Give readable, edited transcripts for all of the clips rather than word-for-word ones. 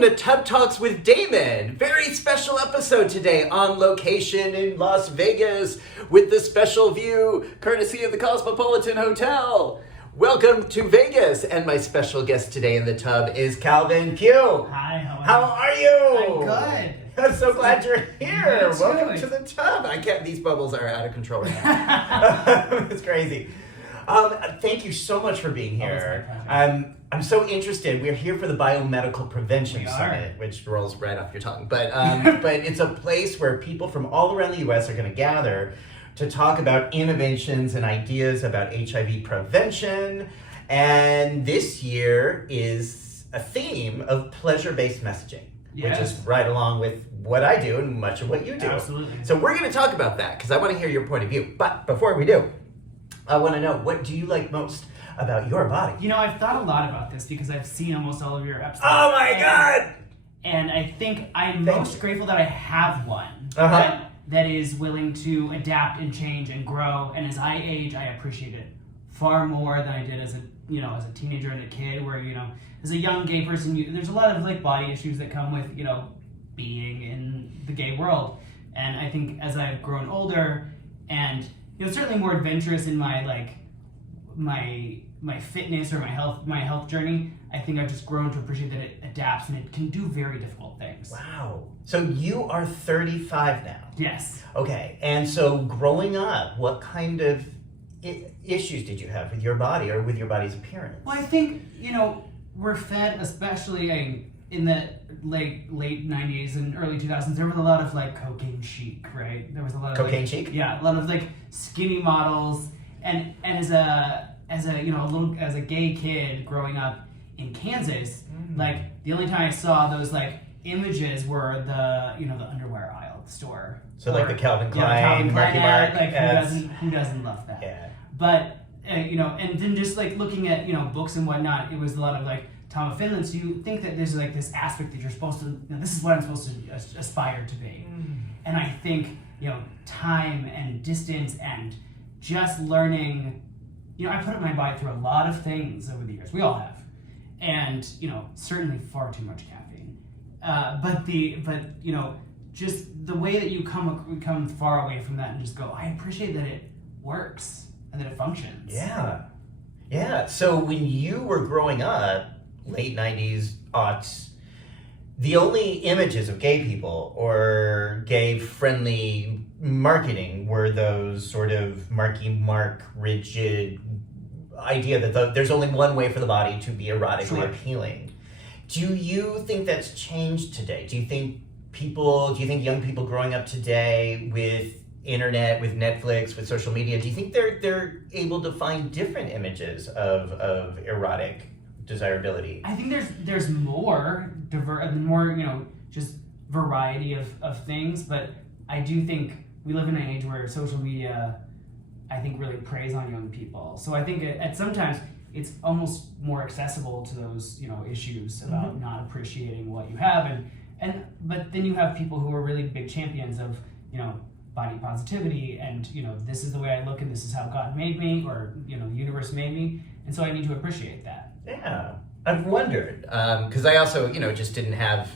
welcome to Tub Talks with Damon. Very special episode today on location in Las Vegas with the special view courtesy of the Cosmopolitan Hotel. Welcome to Vegas, and my special guest today in the tub is Kalvin Pugh. Hi, how are you? I'm good. I'm so glad you're here. Me Welcome too. to the tub. These bubbles are out of control right now. It's crazy. Thank you so much for being here. Oh, it's my pleasure. I'm so interested. We're here for the Biomedical Prevention We are. Summit, which rolls right off your tongue. But but it's a place where people from all around the U.S. are going to gather to talk about innovations and ideas about HIV prevention. And this year is a theme of pleasure-based messaging, which is right along with what I do and much of what you do. Absolutely. So we're going to talk about that because I want to hear your point of view. But before we do, I want to know, what do you like most about your body? You know, I've thought a lot about this because I've seen almost all of your episodes. Oh my God! And I think I'm Thank most you. grateful that I have one Uh-huh. that is willing to adapt and change and grow. And as I age, I appreciate it far more than I did as a teenager and a kid. Where as a young gay person, there's a lot of like body issues that come with being in the gay world. And I think as I've grown older and certainly more adventurous in my my fitness or my health journey, I think I've just grown to appreciate that it adapts and it can do very difficult things. Wow. So you are 35 now. Yes. Okay. And so growing up, what kind of issues did you have with your body or with your body's appearance? Well, I think, we're fed, especially in the late 90s and early 2000s, there was a lot of like cocaine chic, right? There was a lot of Cocaine chic? Yeah, a lot of like skinny models, and as a gay kid growing up in Kansas, like the only time I saw those like images were the underwear aisle at the store. So like the Calvin Klein, Calvin Klein Marky ad, Mark like ads. who doesn't love that? Yeah. But and then just like looking at books and whatnot, it was a lot of like Tom of Finland. So you think that there's like this aspect that you're supposed to, this is what I'm supposed to aspire to be. And I think time and distance and just learning. I put my body through a lot of things over the years. We all have, and certainly far too much caffeine. But just the way that you come far away from that and just go, I appreciate that it works and that it functions. Yeah. So when you were growing up, late 90s, aughts, the only images of gay people or gay-friendly marketing were those sort of Marky Mark, rigid idea that there's only one way for the body to be erotically appealing. Do you think that's changed today? Do you think young people growing up today with internet, with Netflix, with social media, do you think they're able to find different images of erotic desirability? I think there's more just variety of things, but I do think we live in an age where social media, I think, really preys on young people. So I think at sometimes it's almost more accessible to those issues about not appreciating what you have, but then you have people who are really big champions of body positivity and this is the way I look and this is how God made me or the universe made me, and so I need to appreciate that. Yeah, I've wondered because I also just didn't have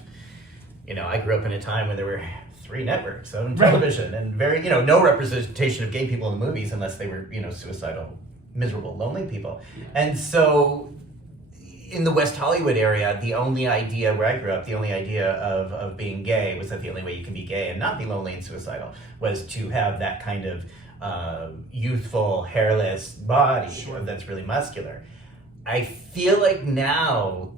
I grew up in a time when there were 3 networks on television and very no representation of gay people in the movies unless they were suicidal, miserable, lonely people. And so in the West Hollywood area, the only idea where I grew up, the only idea of being gay was that the only way you can be gay and not be lonely and suicidal was to have that kind of youthful, hairless body that's really muscular. I feel like now,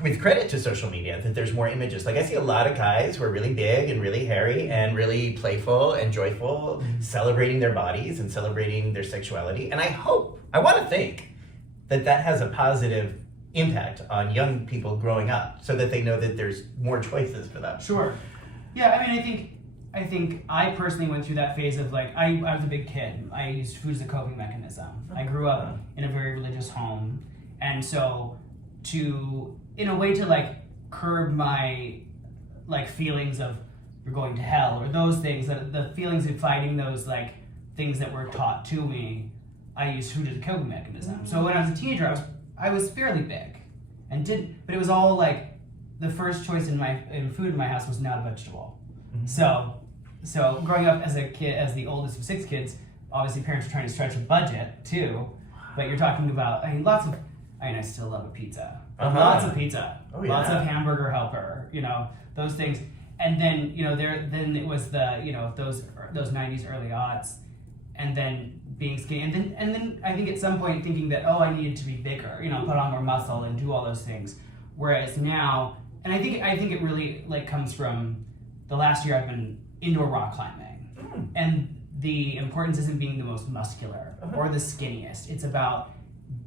with credit to social media, that there's more images. Like I see a lot of guys who are really big and really hairy and really playful and joyful, celebrating their bodies and celebrating their sexuality. And I want to think that has a positive impact on young people growing up so that they know that there's more choices for them. Sure. Yeah, I mean, I think I personally went through that phase of like, I was a big kid. I used food as a coping mechanism. I grew up in a very religious home. And so in a way to like curb my like feelings of you're going to hell or those things, the feelings of fighting those like things that were taught to me, I used food as a coping mechanism. So when I was a teenager, I was fairly big, but it was all like the first choice in food in my house was not a vegetable. Mm-hmm. So growing up as a kid, as the oldest of 6 kids, obviously parents were trying to stretch a budget too. But you're talking about, I still love a pizza. Lots of pizza. Oh, yeah. Lots of hamburger helper, those things. And then, then it was the, those 90s, early aughts, and then being skinny. And then I think at some point thinking that, I needed to be bigger, put on more muscle and do all those things. Whereas now, and I think it really comes from the last year I've been indoor rock climbing. Mm. And the importance isn't being the most muscular or the skinniest. It's about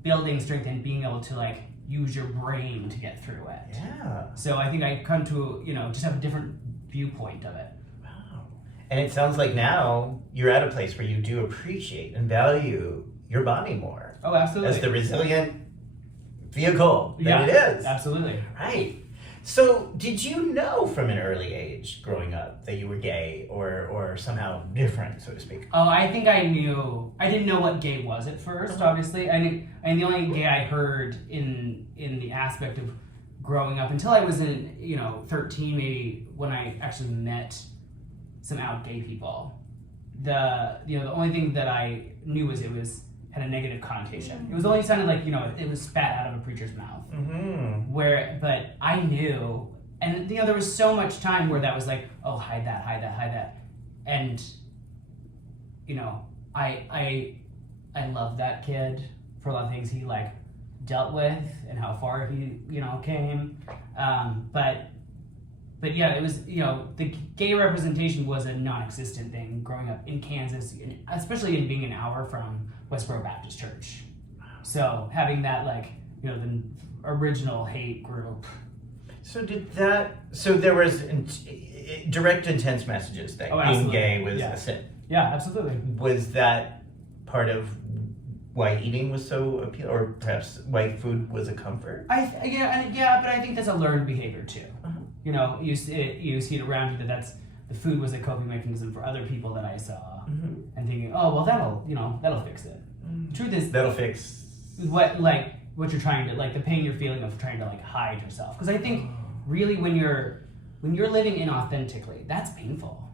building strength and being able to use your brain to get through it. Yeah. So I think I come to, just have a different viewpoint of it. Wow. And it sounds like now you're at a place where you do appreciate and value your body more. Oh, absolutely. As the resilient vehicle that it is. Absolutely. Right. So did you know from an early age growing up that you were gay or somehow different, so to speak? Oh, I think I knew. I didn't know what gay was at first, obviously. I the only gay I heard in the aspect of growing up until I was in, 13 maybe, when I actually met some out gay people. The only thing that I knew was it had a negative connotation. It was only sounded like, it was spat out of a preacher's mouth. Mm-hmm. But I knew, and there was so much time where that was like, oh, hide that. And, I love that kid for a lot of things he dealt with and how far he, came. But yeah, it was, the gay representation was a non-existent thing growing up in Kansas, especially in being an hour from Westboro Baptist Church. So having that, the original hate group. So there was direct intense messages that being gay was a sin. Yeah, absolutely. Was that part of why eating was so appealing, or perhaps why food was a comfort? But I think that's a learned behavior too. Uh-huh. You see it around you that the food was a coping mechanism for other people that I saw, and thinking, oh well, that'll fix it. The truth is that'll fix what you're trying to the pain you're feeling of trying to hide yourself. Because I think really when you're living inauthentically, that's painful,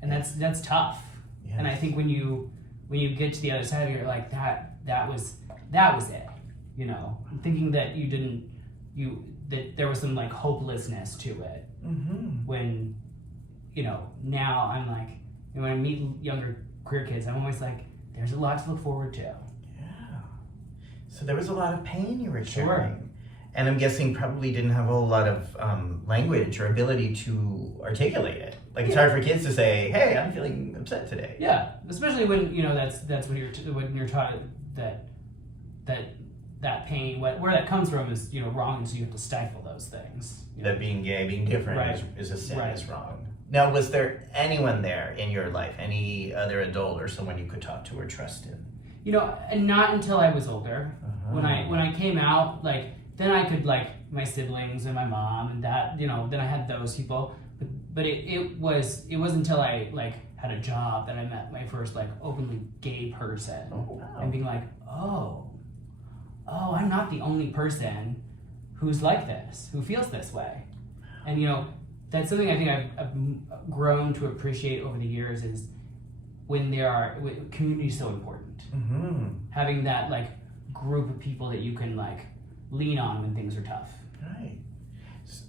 and that's tough. Yes. And I think when you get to the other side of it, you're like that was it. Thinking that that there was some hopelessness to it. Mm-hmm. When now I'm when I meet younger queer kids, I'm always there's a lot to look forward to. Yeah. So there was a lot of pain you were sharing. Sure. And I'm guessing probably didn't have a whole lot of language or ability to articulate it. It's hard for kids to say, "Hey, I'm feeling upset today." Yeah, especially when that's when you're taught that pain, where that comes from is wrong, and so you have to stifle those things. That being gay, being different is a sin, is wrong. Now, was there anyone there in your life, any other adult or someone you could talk to or trust in? And not until I was older. Uh-huh. When I came out, then I could my siblings and my mom and dad, then I had those people. But it wasn't until I had a job that I met my first openly gay person. Oh, wow. And being oh, I'm not the only person who's like this, who feels this way. And that's something I think I've grown to appreciate over the years, is when community is so important. Mm-hmm. Having that group of people that you can lean on when things are tough. Right.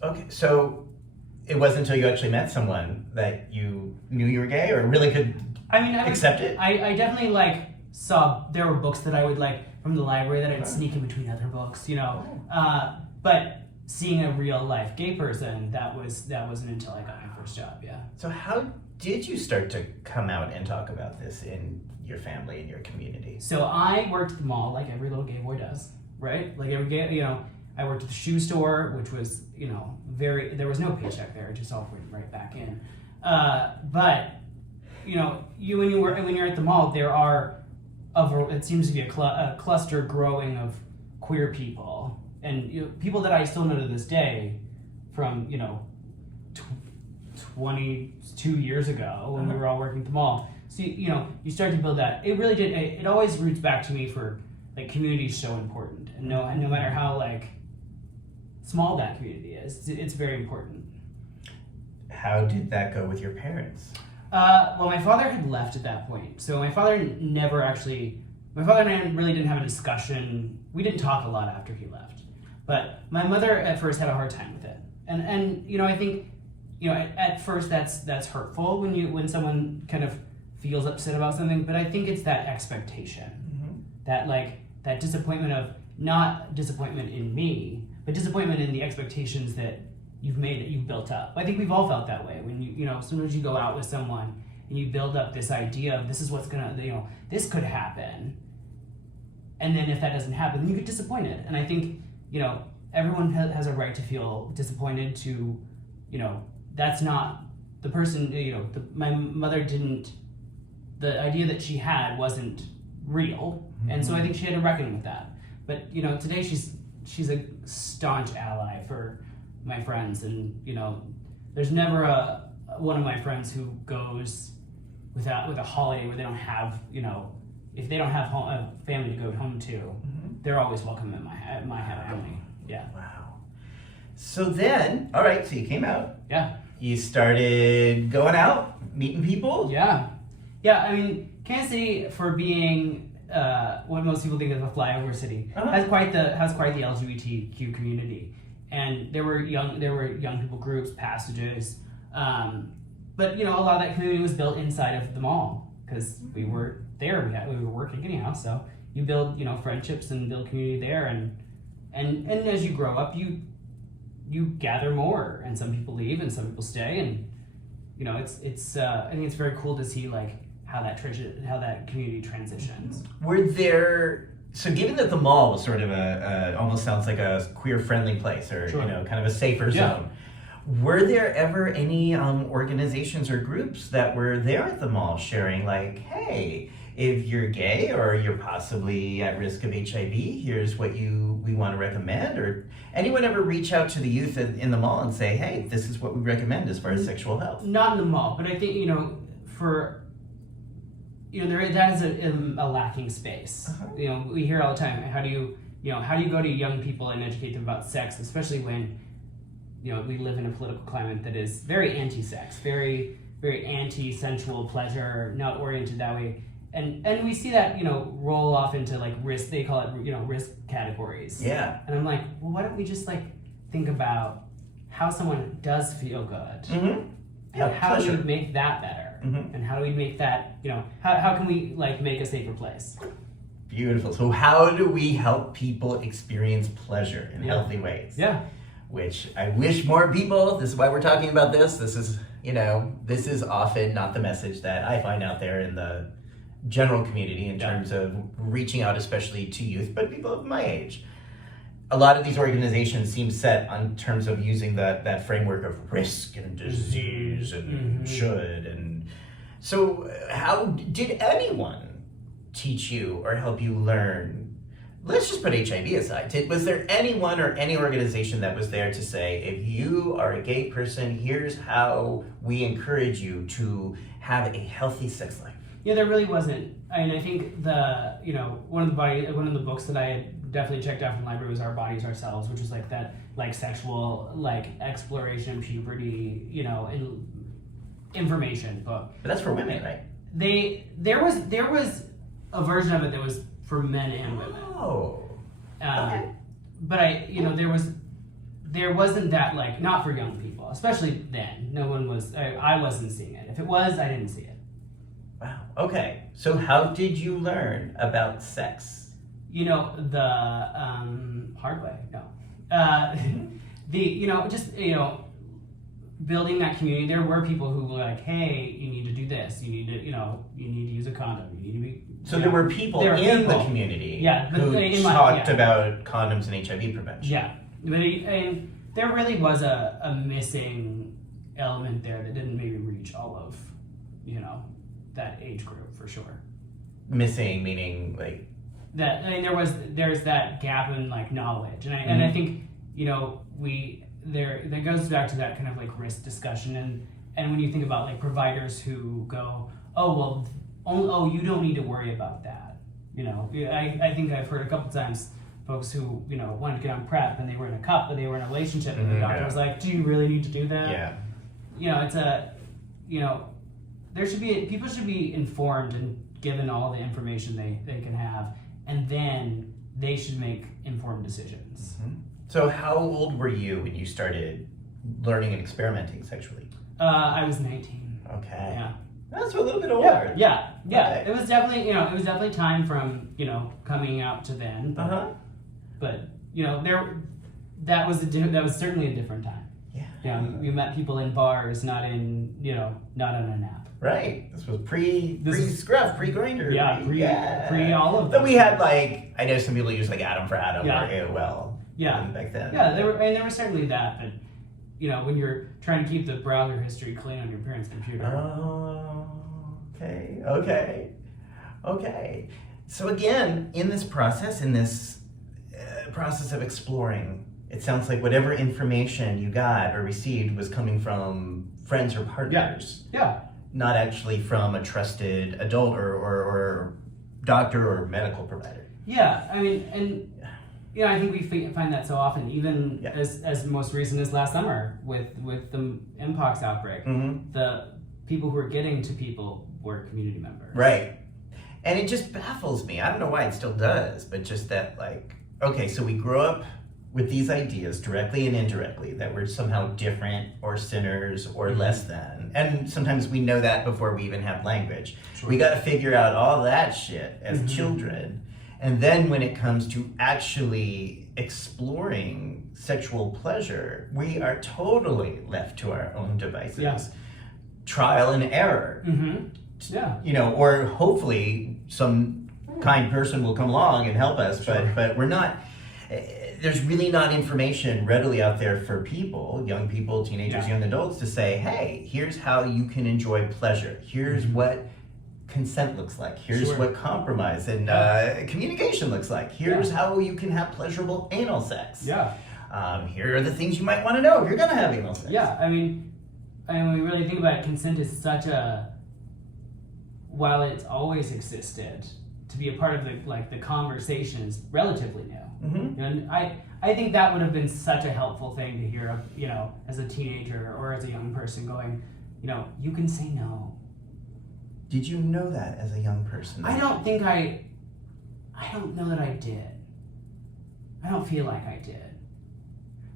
Okay, so it wasn't until you actually met someone that you knew you were gay, or really could accept it? I definitely saw there were books that I would from the library that I'd sneak in between other books, but seeing a real life gay person, that wasn't until I got my first job. Yeah. So how did you start to come out and talk about this in your family and your community? So I worked at the mall like every little gay boy does, right? Every gay, I worked at the shoe store, which was, there was no paycheck there. It just all went right back in. But, when you're at the mall, there are, it seems to be a cluster growing of queer people. And people that I still know to this day from, 22 years ago when we were all working at the mall. So, you start to build that. It really did. It always roots back to me for, community is so important. And no matter how, small that community is. It's very important. How did that go with your parents? Well, my father had left at that point, so my father and I really didn't have a discussion. We didn't talk a lot after he left, but my mother at first had a hard time with it, and I think at first that's hurtful when someone kind of feels upset about something, but I think it's that expectation, that disappointment of not disappointment in me, but disappointment in the expectations that you've made, that you've built up. I think we've all felt that way when sometimes you go out with someone and you build up this idea of this is what's gonna, this could happen, and then if that doesn't happen, then you get disappointed. And I think everyone has a right to feel disappointed. That's not the person. My mother didn't. The idea that she had wasn't real, and so I think she had to reckon with that. But today she's a staunch ally for my friends, and there's never one of my friends who goes with a holiday where they don't have if they don't have a family to go home to, they're always welcome at my family. Yeah. Wow. So then, all right, so you came out. Yeah. You started going out, meeting people. Yeah. I mean, Kansas City, for being what most people think of a flyover city, has quite the LGBTQ community, and there were young people groups, passages, but a lot of that community was built inside of the mall because we were there. We were working anyhow, so you build friendships and build community there, and as you grow up, you gather more, and some people leave and some people stay, and it's I think it's very cool to see how that community transitions. So given that the mall was sort of a almost sounds like a queer friendly place, or Sure. Kind of a safer zone, were there ever any organizations or groups that were there at the mall sharing hey, if you're gay or you're possibly at risk of HIV, here's what we want to recommend? Or anyone ever reach out to the youth in the mall and say, hey, this is what we recommend as far as sexual health? Not in the mall, but I think that is a lacking space. We hear all the time, how do you go to young people and educate them about sex, especially when we live in a political climate that is very anti-sex, very very anti-sensual pleasure, not oriented that way. And we see that, roll off into risk, they call it, risk categories. Yeah. And I'm like, well, why don't we just think about how someone does feel good? Mm-hmm. And how pleasure. do we make that better? Mm-hmm. And how do we make that, how can we make a safer place? Beautiful. So how do we help people experience pleasure in healthy ways? Yeah. Which I wish more people, this is why we're talking about this. This is, this is often not the message that I find out there in the general community in terms of reaching out, especially to youth, but people of my age. A lot of these organizations seem set on terms of using that framework of risk and disease and should. And so how did anyone teach you or help you learn? Let's just put HIV aside. Was there anyone or any organization that was there to say, if you are a gay person, here's how we encourage you to have a healthy sex life? Yeah, there really wasn't. I mean, I think one of the books that I had definitely checked out from the library was Our Bodies, Ourselves, which was that sexual exploration, puberty, information book. But that's for women, right? There was a version of it that was for men and women. Oh. Okay. But there wasn't that not for young people, especially then. No one was. I wasn't seeing it. If it was, I didn't see it. Wow. Okay. So how did you learn about sex? The hard way. No. Building that community. There were people who were hey, you need to do this. You need to, you need to use a condom. You need to be. So there were people in the community who talked about condoms and HIV prevention. Yeah, and there really was a missing element there that didn't maybe reach all of, that age group for sure. Missing meaning that. I mean, there's that gap in knowledge, and I think that goes back to that kind of risk discussion, and when you think about providers who go, you don't need to worry about that. I think I've heard a couple times folks who, you know, wanted to get on PrEP and they were in a cup, but they were in a relationship, and the doctor yeah. was like, do you really need to do that? Yeah. You know, it's you know, people should be informed and given all the information they can have, and then they should make informed decisions. Mm-hmm. So how old were you when you started learning and experimenting sexually? I was 19. Okay. Yeah. That's a little bit older. Yeah. Okay. It was definitely time from, you know, coming out to then. But, but you know, that was certainly a different time. Yeah. You know, we met people in bars, not on an app. Right. This was pre-Scruff, pre-Grindr. Yeah, pre all of them. But we had like, I know some people use like Atom for Atom or AOL. Yeah. Back then. Yeah, there was certainly that, but you know, when you're trying to keep the browser history clean on your parents' computer. Oh, okay. So again, in this process of exploring, it sounds like whatever information you got or received was coming from friends or partners. Yeah. Not actually from a trusted adult or doctor or medical provider. Yeah, I mean, and you know, I think we find that so often, even as most recent as last summer with the Mpox outbreak. Mm-hmm. The people who were getting to people were community members. Right. And it just baffles me. I don't know why it still does, but just that, like, okay, so we grow up with these ideas directly and indirectly that we're somehow different or sinners or less than. And sometimes we know that before we even have language. Sure. We got to figure out all that shit as children. And then when it comes to actually exploring sexual pleasure, we are totally left to our own devices. Yeah. Trial and error. Mm-hmm. Yeah. You know, or hopefully some kind person will come along and help us, but we're not, there's really not information readily out there for people, young people, teenagers, young adults, to say, hey, here's how you can enjoy pleasure. Here's what consent looks like. Here's what compromise and communication looks like. Here's how you can have pleasurable anal sex. Yeah. Here are the things you might want to know if you're going to have anal sex. Yeah, I mean, when we really think about it, consent is such while it's always existed, to be a part of the conversation is relatively new. Mm-hmm. And I think that would have been such a helpful thing to hear, you know, as a teenager or as a young person going, you know, you can say no. Did you know that as a young person? I don't know that I did. I don't feel like I did.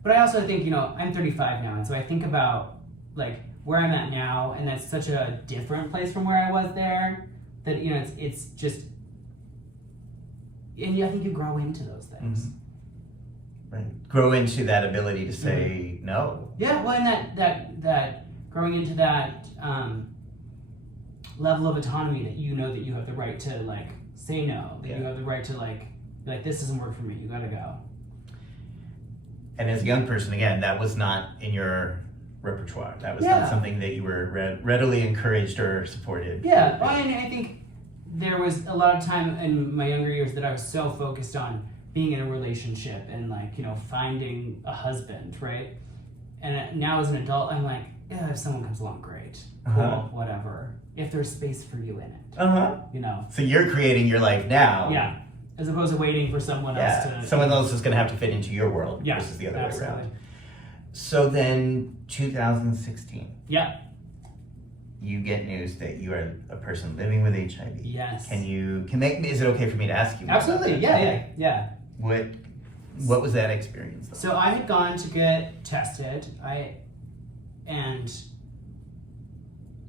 But I also think, you know, I'm 35 now, and so I think about like where I'm at now, and that's such a different place from where I was there, that, you know, it's just, and I think you grow into those things. Mm-hmm. Right. Grow into that ability to say no. Yeah, well, and that growing into that level of autonomy that you know that you have the right to like say no, that you have the right to like this doesn't work for me, you gotta go. And as a young person, again, that was not in your repertoire. That was not something that you were readily encouraged or supported. Yeah, well, and I think there was a lot of time in my younger years that I was so focused on being in a relationship and like, you know, finding a husband, right? And now as an adult, I'm like, yeah, if someone comes along, great, cool, whatever. If there's space for you in it, you know. So you're creating your life now. Yeah, as opposed to waiting for someone else to. Someone else is going to have to fit into your world versus the other way around. So then, 2016. Yeah. You get news that you are a person living with HIV. Yes. Is it okay for me to ask you? Absolutely. Yeah. What was that experience like? So I had gone to get tested. And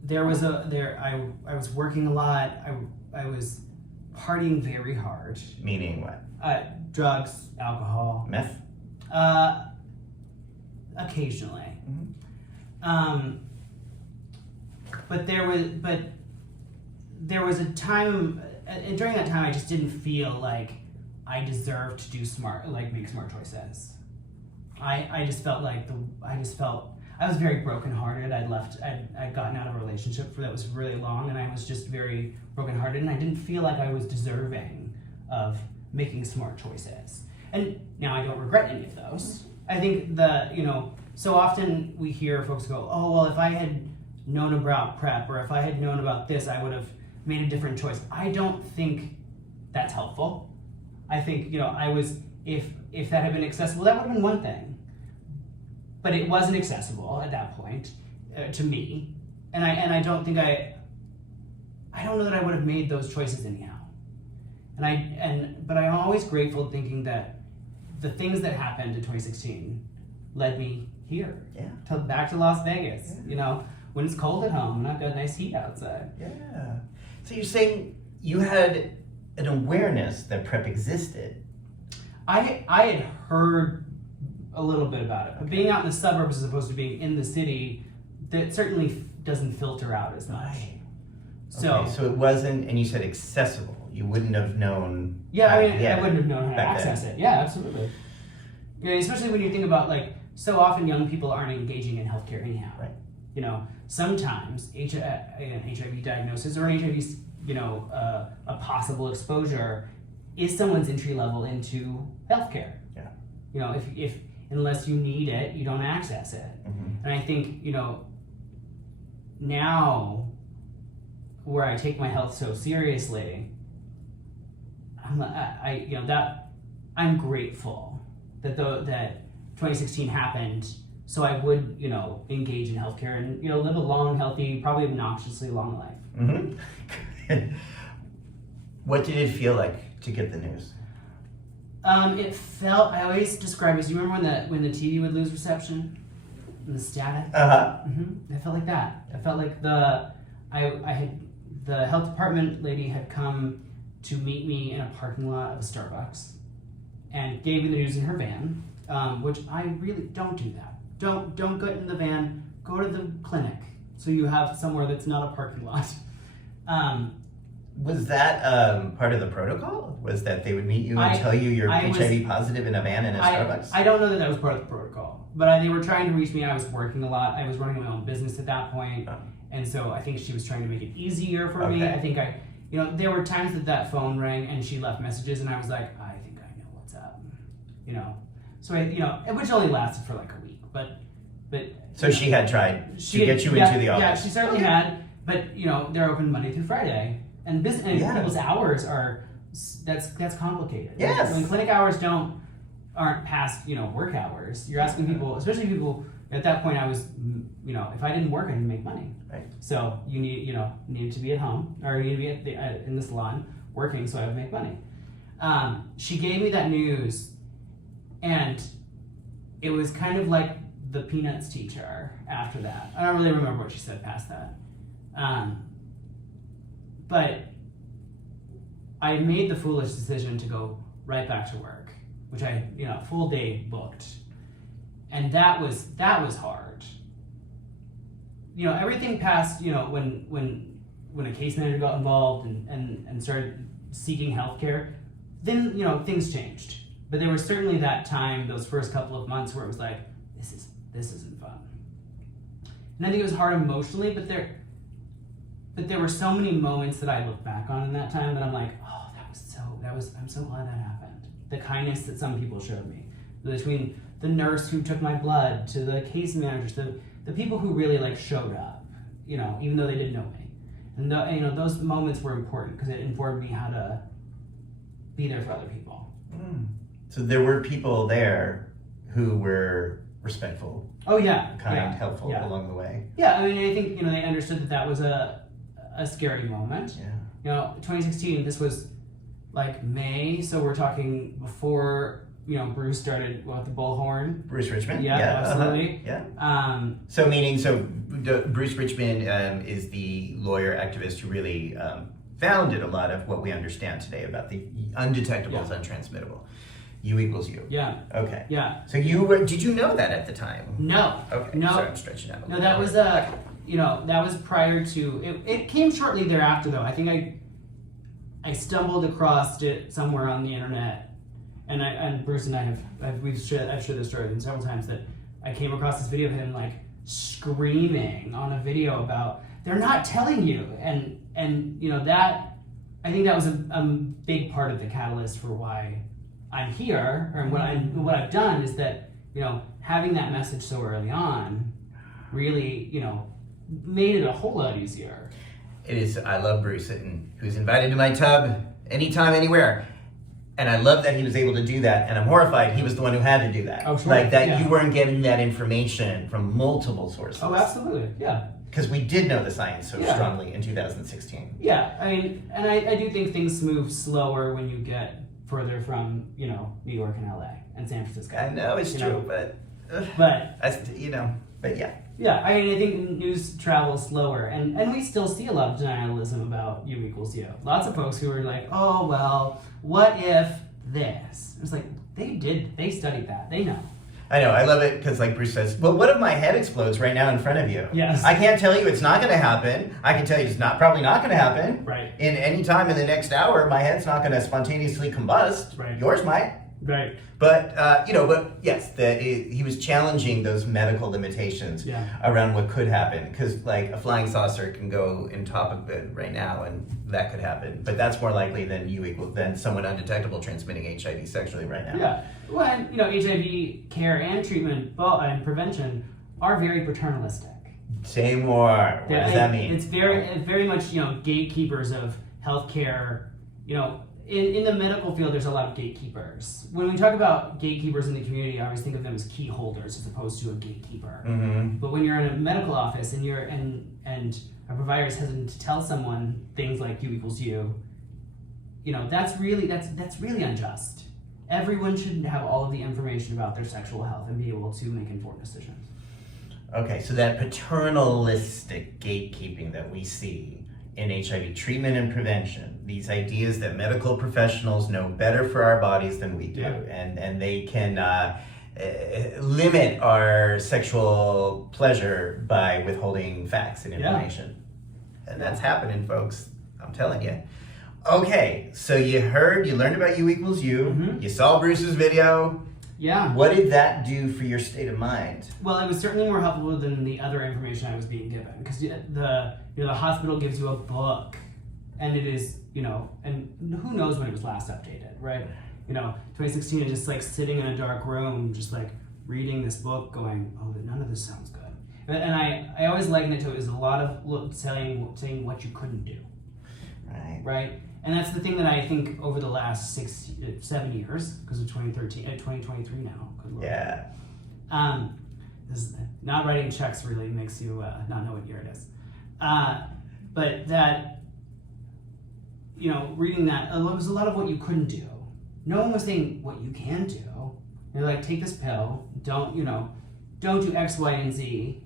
there was I was working a lot. I was partying very hard. Meaning what? Drugs, alcohol. Meth? Occasionally. Mm-hmm. But there was a time, during that time I just didn't feel like I deserved to make smart choices. I just felt I was very brokenhearted. I'd gotten out of a relationship that was really long, and I was just very brokenhearted, and I didn't feel like I was deserving of making smart choices. And now I don't regret any of those. I think so often we hear folks go, oh, well, if I had known about PrEP, or if I had known about this, I would have made a different choice. I don't think that's helpful. I think, I was if that had been accessible, that would have been one thing. But it wasn't accessible at that point to me, and I don't think I don't know that I would have made those choices anyhow. But I'm always grateful, thinking that the things that happened in 2016 led me here, back to Las Vegas. Yeah. You know, when it's cold at home and I've got nice heat outside. Yeah. So you're saying you had an awareness that PrEP existed. I had heard a little bit about it, but being out in the suburbs as opposed to being in the city, that certainly doesn't filter out as much. Right. So, Okay, so it wasn't, and you said accessible. You wouldn't have known. Yeah, I mean, I wouldn't have known how to back access then. it. Yeah, absolutely. Yeah, especially when you think about, like, so often young people aren't engaging in healthcare anyhow. Right. You know, sometimes an HIV diagnosis or an HIV, a possible exposure is someone's entry level into healthcare. Yeah. You know, if unless you need it, you don't access it. Mm-hmm. And I think, now where I take my health so seriously, I'm grateful that 2016 happened, so I would, engage in healthcare and, live a long, healthy, probably obnoxiously long life. Mm-hmm. What did it feel like to get the news? It felt, I always describe it, do you remember when the TV would lose reception? And the static? Uh-huh. Mm-hmm. It felt like that. It felt like the health department lady had come to meet me in a parking lot of a Starbucks and gave me the news in her van, which I really don't do that. Don't get in the van, go to the clinic so you have somewhere that's not a parking lot. Was that part of the protocol? Was that they would meet you and tell you you're HIV positive in a van in a Starbucks? I don't know that was part of the protocol, but they were trying to reach me. I was working a lot. I was running my own business at that point. And so I think she was trying to make it easier for me. I think there were times that phone rang and she left messages and I was like, I think I know what's up. So which only lasted for like a week, but. So she had tried to get you into the office. Yeah, she certainly had, but they're open Monday through Friday. And people's hours that's complicated. Yes. When clinic hours aren't past work hours, you're asking people, especially people at that point. I was if I didn't work, I didn't make money. Right. So you needed to be at home or you needed to be in the salon working so I would make money. She gave me that news, and it was kind of like the Peanuts teacher after that. I don't really remember what she said past that. But I made the foolish decision to go right back to work, which I, full day booked. And that was hard. Everything past, when a case manager got involved and started seeking healthcare, then, things changed. But there was certainly that time, those first couple of months where it was like, this isn't fun. And I think it was hard emotionally, but there were so many moments that I look back on in that time that I'm like, oh, I'm so glad that happened. The kindness that some people showed me, between the nurse who took my blood to the case managers, the people who really showed up, even though they didn't know me. And those moments were important because it informed me how to be there for other people. So there were people there who were respectful. Oh yeah, kind, helpful along the way. Yeah, I mean, I think they understood that was a scary moment. Yeah. 2016. This was like May, so we're talking before Bruce started with the bullhorn. Bruce Richmond. Yeah, absolutely. Bruce Richmond is the lawyer activist who really founded a lot of what we understand today about the undetectable untransmittable. U equals U. Yeah. Okay. Yeah. So did you know that at the time? No. Okay. No. Sorry, I'm stretching out a little. No, that was that was prior to it came shortly thereafter though. I think I stumbled across it somewhere on the internet, and Bruce and I've shared this story several times that I came across this video of him screaming on a video about they're not telling you, and that I think that was a big part of the catalyst for why I'm here, or what I've done is that having that message so early on really made it a whole lot easier. It is. I love Bruce, who's invited to my tub anytime, anywhere. And I love that he was able to do that, and I'm horrified he was the one who had to do that. Oh, sure. Like that Yeah. you weren't getting that information from multiple sources. Oh, absolutely. Yeah. Because we did know the science so Yeah. strongly in 2016. Yeah. I mean, and I do think things move slower when you get further from, New York and LA and San Francisco. I know it's You true, know? but But but yeah. yeah, I mean, I think news travels slower, and we still see a lot of denialism about U equals U. Lots of folks who are like, oh, well, what if this? It's like, they studied that, they know. I know, I love it because like Bruce says, well, what if my head explodes right now in front of you? Yes. I can't tell you it's not going to happen. I can tell you it's probably not going to happen. Right. In any time in the next hour, my head's not going to spontaneously combust. Right. Yours might. Right. But yes, he was challenging those medical limitations Yeah. around what could happen. Because like a flying saucer can go in top of it right now, and that could happen. But that's more likely than someone undetectable transmitting HIV sexually right now. Yeah. Well, and, HIV care and treatment and prevention are very paternalistic. Say more. What does that mean? It's very much, gatekeepers of healthcare. In the medical field, there's a lot of gatekeepers. When we talk about gatekeepers in the community, I always think of them as key holders as opposed to a gatekeeper. Mm-hmm. But when you're in a medical office and and a provider is hesitant to tell someone things like U equals U, that's really unjust. Everyone should have all of the information about their sexual health and be able to make informed decisions. Okay, so that paternalistic gatekeeping that we see in HIV treatment and prevention, these ideas that medical professionals know better for our bodies than we do, Yeah. and they can limit our sexual pleasure by withholding facts and information. Yeah. And that's happening, folks. I'm telling you. Okay, so you learned about U equals U. Mm-hmm. You saw Bruce's video. Yeah. What did that do for your state of mind? Well, it was certainly more helpful than the other information I was being given, because the hospital gives you a book, and it is and who knows when it was last updated, right? 2016 is just like sitting in a dark room, just like reading this book, going, oh, none of this sounds good. And I always liken it to it as a lot of saying what you couldn't do. Right? And that's the thing that I think over the last 7 years, because of 2023 now. Good Lord. Yeah. Not writing checks really makes you not know what year it is. But that, reading that, it was a lot of what you couldn't do. No one was saying what you can do. They're like, take this pill, don't do X, Y, and Z.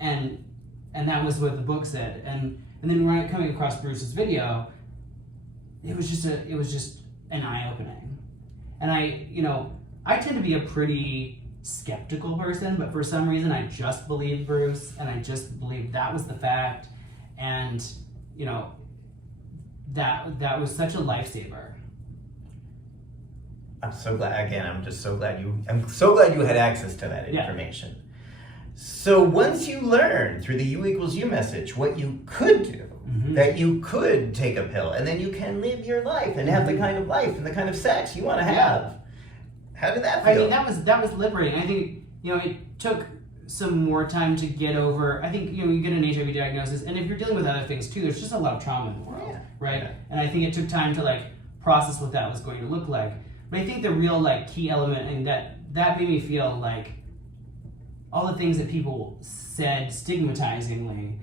And that was what the book said. And then when coming across Bruce's video, it was just an eye-opening. And I tend to be a pretty skeptical person, but for some reason I just believed Bruce, and I just believed that was the fact, and that was such a lifesaver. I'm so glad. Again, I'm so glad you had access to that information. Yeah. So once you learn through the U equals U message what you could do, mm-hmm. that you could take a pill, and then you can live your life and have the kind of life and the kind of sex you want to have. Yeah. How did that feel? I mean, that was liberating. I think it took some more time to get over. I think you get an HIV diagnosis, and if you're dealing with other things too, there's just a lot of trauma in the world, right? Yeah. And I think it took time to process what that was going to look like. But I think the real key element, and that made me feel like all the things that people said stigmatizingly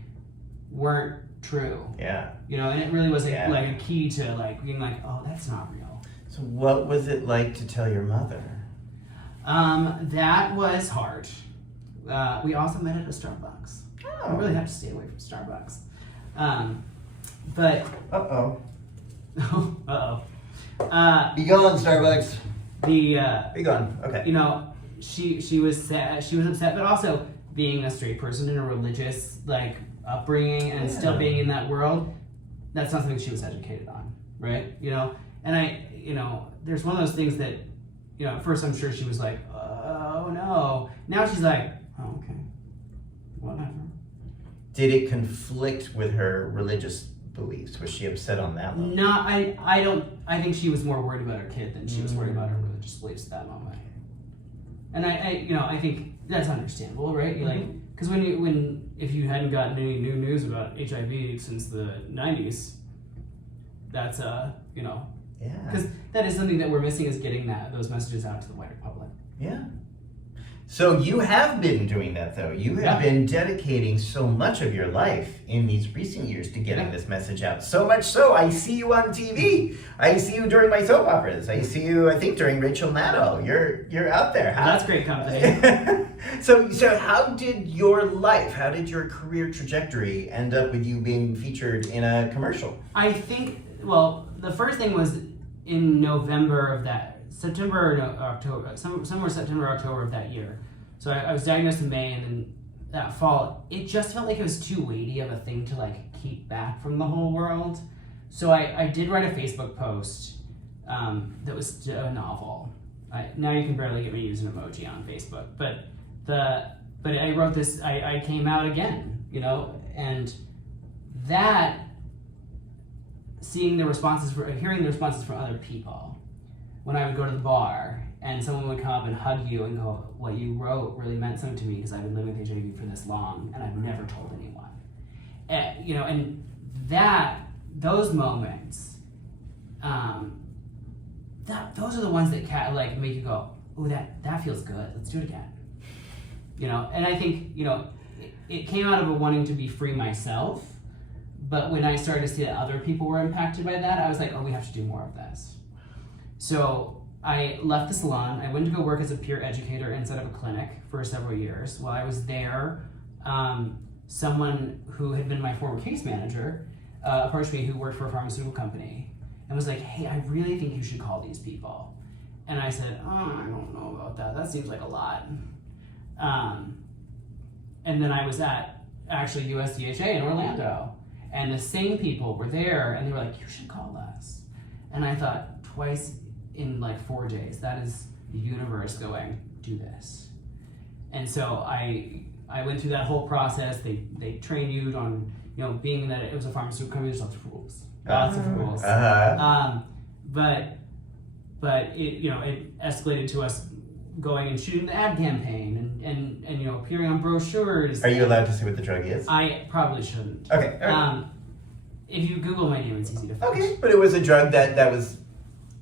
weren't true. Yeah. And it really was a key to being like, oh, that's not real. So what was it like to tell your mother? That was hard. We also met at a Starbucks. Oh. I really have to stay away from Starbucks. But Uh-oh. Be gone, Starbucks. Be gone. Okay. She was sad. She was upset, but also being a straight person in a religious upbringing and still being in that world, that's not something she was educated on, right? And I, there's one of those things that, at first I'm sure she was like, oh no. Now she's like, oh, okay, whatever. Did it conflict with her religious beliefs? Was she upset on that level? No, I think she was more worried about her kid than she was worried about her religious beliefs at that moment. And I think that's understandable, right? Because if you hadn't gotten any new news about HIV since the 90s, that's Yeah. Because that is something that we're missing, is getting those messages out to the wider public. Yeah. So you have been doing that, though. You have been dedicating so much of your life in these recent years to getting this message out. So much so, I see you on TV. I see you during my soap operas. I see you, I think, during Rachel Maddow. You're out there. That's great company. So how did your career trajectory end up with you being featured in a commercial? I think, well, the first thing was in November of that, September or October, somewhere September or October of that year. So I was diagnosed in May, and then that fall, it just felt like it was too weighty of a thing to like keep back from the whole world. So I did write a Facebook post that was a novel. Now you can barely get me using an emoji on Facebook, but I wrote this. I came out again, you know, and that hearing the responses from other people. When I would go to the bar and someone would come up and hug you and go, what you wrote really meant something to me because I've been living with HIV for this long and I've never told anyone. You know, and those moments, those are the ones that like make you go, oh, that feels good. Let's do it again. You know, and I think, you know, it came out of a wanting to be free myself, but when I started to see that other people were impacted by that, I was like, oh, we have to do more of this. So I left the salon. I went to go work as a peer educator inside of a clinic for several years. While I was there, someone who had been my former case manager approached me, who worked for a pharmaceutical company, and was like, hey, I really think you should call these people. And I said, oh, I don't know about that. That seems like a lot. And then I was at actually USDHA in Orlando, and the same people were there, and they were like, you should call us. And I thought, twice in like 4 days, that is the universe going, do this. And so I went through that whole process. They trained you on, you know, being that it was a pharmaceutical company, there's lots of rules. Lots of rules. But it, you know, it escalated to us going and shooting the ad campaign and you know, appearing on brochures. Are you allowed to say what the drug is? I probably shouldn't. Okay. Right. If you Google my name, it's easy to find. Okay, but it was a drug that was,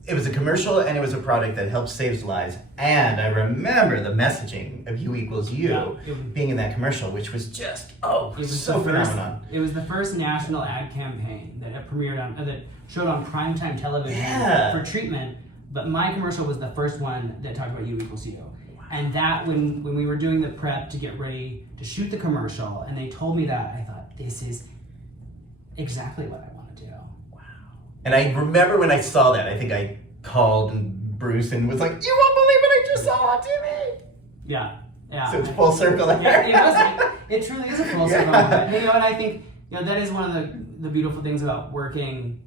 it was a commercial, and it was a product that helped save lives. And I remember the messaging of you equals you being in that commercial, which was just, it was so phenomenal. It was the first national ad campaign that premiered on, that showed on primetime television for treatment. But my commercial was the first one that talked about you equals you. Wow. And that, when we were doing the prep to get ready to shoot the commercial, and they told me that, I thought, this is exactly what I want to do. Wow. And I remember when I saw that, I think I called Bruce and was like, you won't believe what I just saw on TV. Yeah. So it's full circle there. Yeah, it truly is a full circle. But, you know, and I think, you know, that is one of the beautiful things about working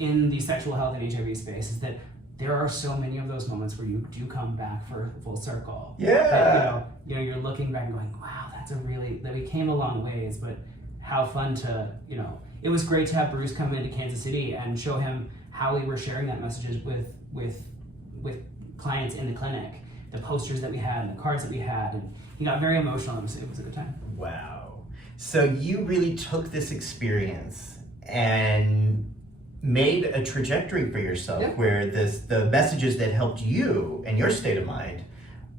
in the sexual health and HIV space, is that there are so many of those moments where you do come back for full circle. Yeah. That, you know, you're looking back and going, wow, that we came a long ways, but how fun to, you know, it was great to have Bruce come into Kansas City and show him how we were sharing that messages with clients in the clinic, the posters that we had, and the cards that we had, and he got very emotional. It was a good time. Wow. So you really took this experience and made a trajectory for yourself where the messages that helped you and your state of mind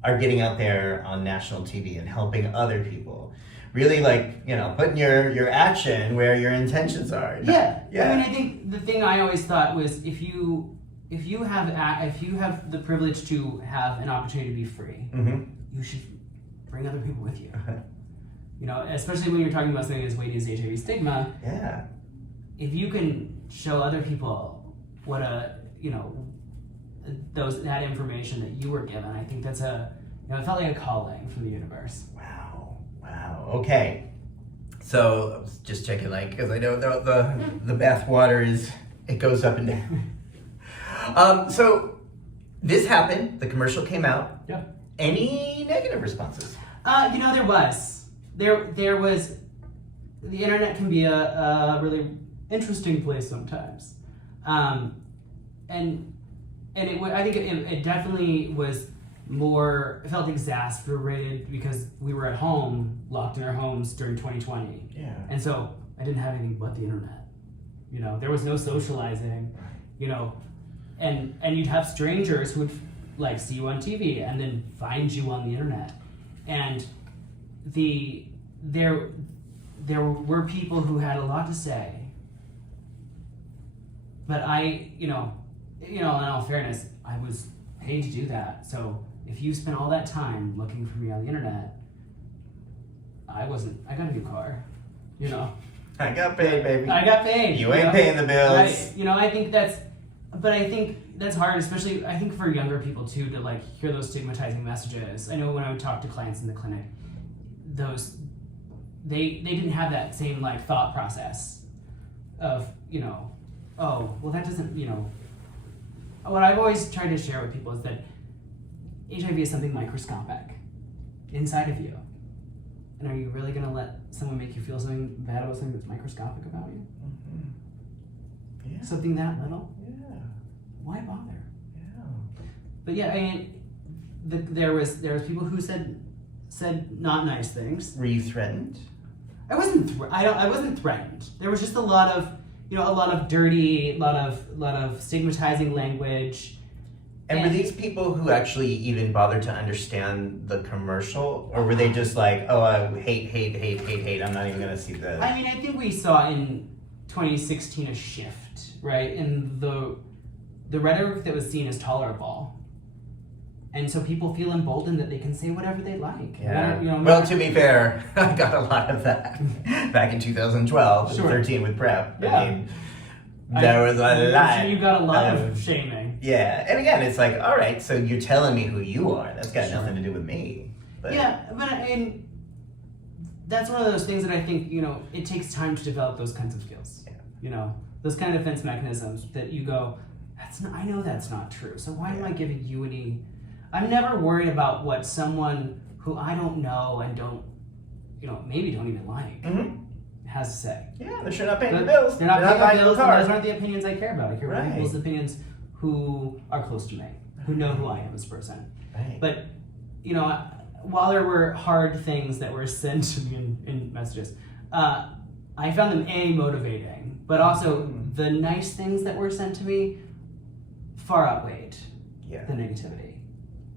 are getting out there on national TV and helping other people. Really, like, you know, putting your action where your intentions are. Yeah. I mean, I think the thing I always thought was, if you have the privilege to have an opportunity to be free, you should bring other people with you. You know, especially when you're talking about something as weighty as HIV stigma. Yeah. If you can show other people what that information that you were given, I think that's it felt like a calling from the universe. Wow. Okay. So I was just checking, like, because I know the bath water it goes up and down. So this happened. The commercial came out. Yeah. Any negative responses? There was. The internet can be a really interesting place sometimes, I think it definitely was more. It felt exasperated because we were at home, locked in our homes during 2020. Yeah. And so I didn't have anything but the internet. You know, there was no socializing. You know, and you'd have strangers who would like see you on TV and then find you on the internet, and there were people who had a lot to say, but in all fairness, I was paid to do that. So if you spent all that time looking for me on the internet, I got a new car, I got paid, baby. I got paid. You ain't paying the bills. I think that's hard, especially I think for younger people too, to like hear those stigmatizing messages. I know when I would talk to clients in the clinic, they didn't have that same like thought process of, oh, well that doesn't, what I've always tried to share with people is that HIV is something microscopic inside of you. And are you really going to let someone make you feel something bad about something that's microscopic about you? Mm-hmm. Yeah. Something that little? Yeah. Why bother? Yeah. But yeah, I mean, there was people who said not nice things. Were you threatened? I wasn't threatened. There was just a lot of dirty, a lot of stigmatizing language. And were these people who actually even bothered to understand the commercial, or were they just like, oh, I hate, I'm not even going to see the... I mean, I think we saw in 2016 a shift, right? In the rhetoric that was seen as tolerable. And so people feel emboldened that they can say whatever they like. Yeah. Well, to be fair, I got a lot of that back in 2012 and 13 with PrEP. Yeah. I mean, there was a lot. You got a lot of shaming. Yeah, and again, it's like, all right, so you're telling me who you are. That's got nothing to do with me. But yeah, but that's one of those things that I think, it takes time to develop those kinds of skills. Yeah. Those kind of defense mechanisms that you go, I know that's not true. So why am I giving you any... I'm never worried about what someone who I don't know and don't, maybe don't even like, has to say. Yeah, they're sure not paying the bills. They're not paying buying the bills, the and car. those aren't the opinions I care about. I care about people's opinions who are close to me, who know who I am as a person. Right. But, while there were hard things that were sent to me in messages, I found them motivating, but also the nice things that were sent to me far outweighed the negativity.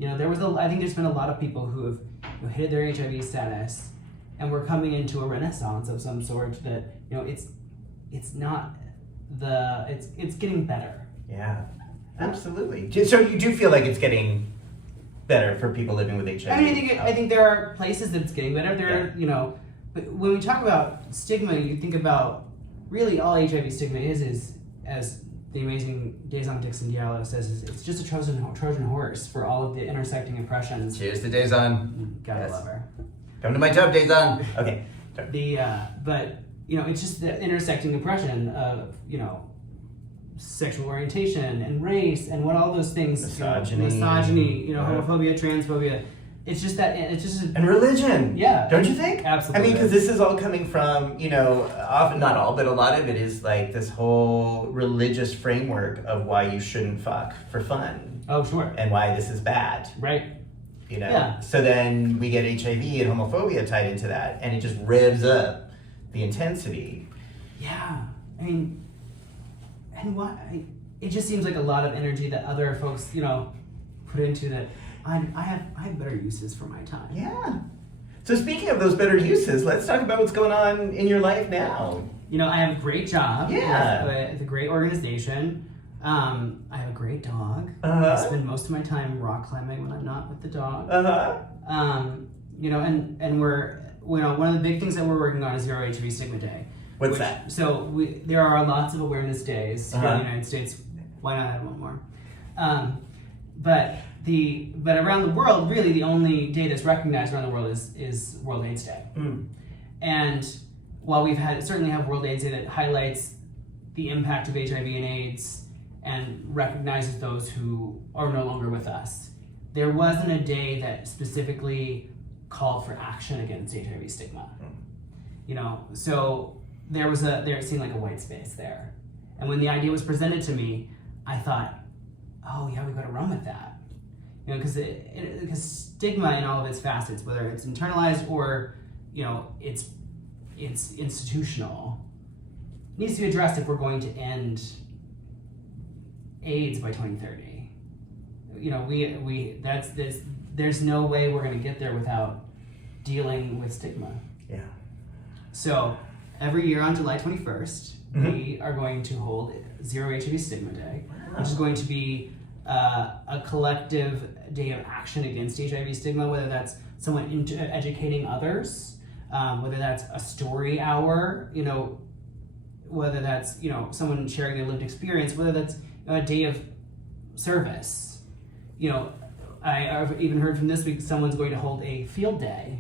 I think there's been a lot of people who have hit their HIV status, and we're coming into a renaissance of some sort that it's getting better. Yeah, absolutely. So you do feel like it's getting better for people living with HIV? I mean, I think there are places that it's getting better. But when we talk about stigma, you think about really all HIV stigma is as the amazing Damon Diallo says, it's just a Trojan horse for all of the intersecting oppressions. Cheers to Damon. Gotta love her. Come to my tub, Damon. Okay. But it's just the intersecting oppression of sexual orientation and race and what all those things. Misogyny. Homophobia, transphobia. It's just that and religion. Yeah. Don't you think? Absolutely. I mean, because this is all coming from, often, not all, but a lot of it is like this whole religious framework of why you shouldn't fuck for fun. Oh, sure. And why this is bad. Right. Yeah. So then we get HIV and homophobia tied into that, and it just revs up the intensity. Yeah. I mean, and why? It just seems like a lot of energy that other folks, put into that. I have better uses for my time. Yeah. So speaking of those better uses, let's talk about what's going on in your life now. I have a great job. Yeah. With a great organization. I have a great dog. Uh-huh. I spend most of my time rock climbing when I'm not with the dog. Uh-huh. And we're, one of the big things that we're working on is Zero HIV-Stigma Day. What's that? So there are lots of awareness days here in the Uh-huh. United States. Why not add one more? But around the world, really the only day that's recognized around the world is World AIDS Day. And while certainly have World AIDS Day that highlights the impact of HIV and AIDS and recognizes those who are no longer with us, there wasn't a day that specifically called for action against HIV stigma. So there seemed like a white space there. And when the idea was presented to me, I thought, oh yeah, we got to run with that. Because stigma in all of its facets, whether it's internalized or it's institutional, needs to be addressed if we're going to end AIDS by 2030. You know, there's no way we're going to get there without dealing with stigma. Yeah. So every year on July 21st, we are going to hold Zero HIV-Stigma Day, which is going to be a collective day of action against HIV stigma, whether that's someone educating others, whether that's a story hour, you know, whether that's, you know, someone sharing their lived experience, whether that's a day of service. You know, I've even heard from this week someone's going to hold a field day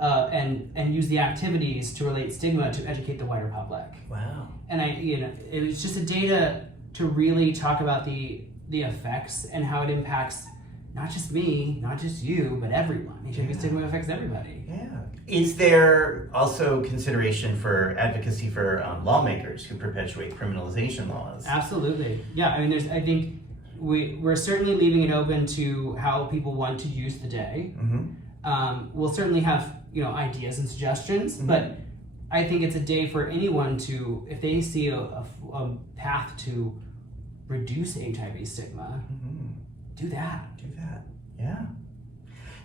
and use the activities to relate stigma to educate the wider public. Wow. And it was just a day to really talk about the effects and how it impacts not just me, not just you, but everyone. HIV stigma affects everybody. Yeah. Is there also consideration for advocacy for lawmakers who perpetuate criminalization laws? Absolutely. Yeah, I mean, I think we're certainly leaving it open to how people want to use the day. We'll certainly have, you know, ideas and suggestions, but I think it's a day for anyone to, if they see a path to reduce HIV stigma, do that. Yeah.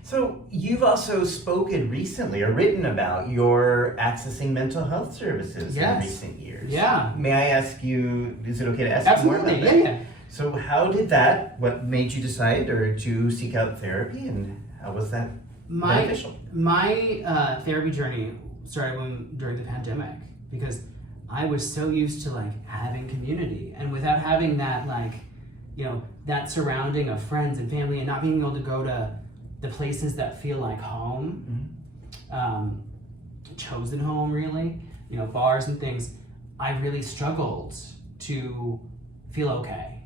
So you've also spoken recently or written about your accessing mental health services in recent years. Yeah. May I ask you, is it okay to ask you more about that? Yeah. So how did that, what made you decide to seek out therapy, and how was that beneficial? My therapy journey started during the pandemic, because I was so used to like having community, and without having that, like, you know, that surrounding of friends and family, and not being able to go to the places that feel like home, chosen home really, you know, bars and things, I really struggled to feel okay.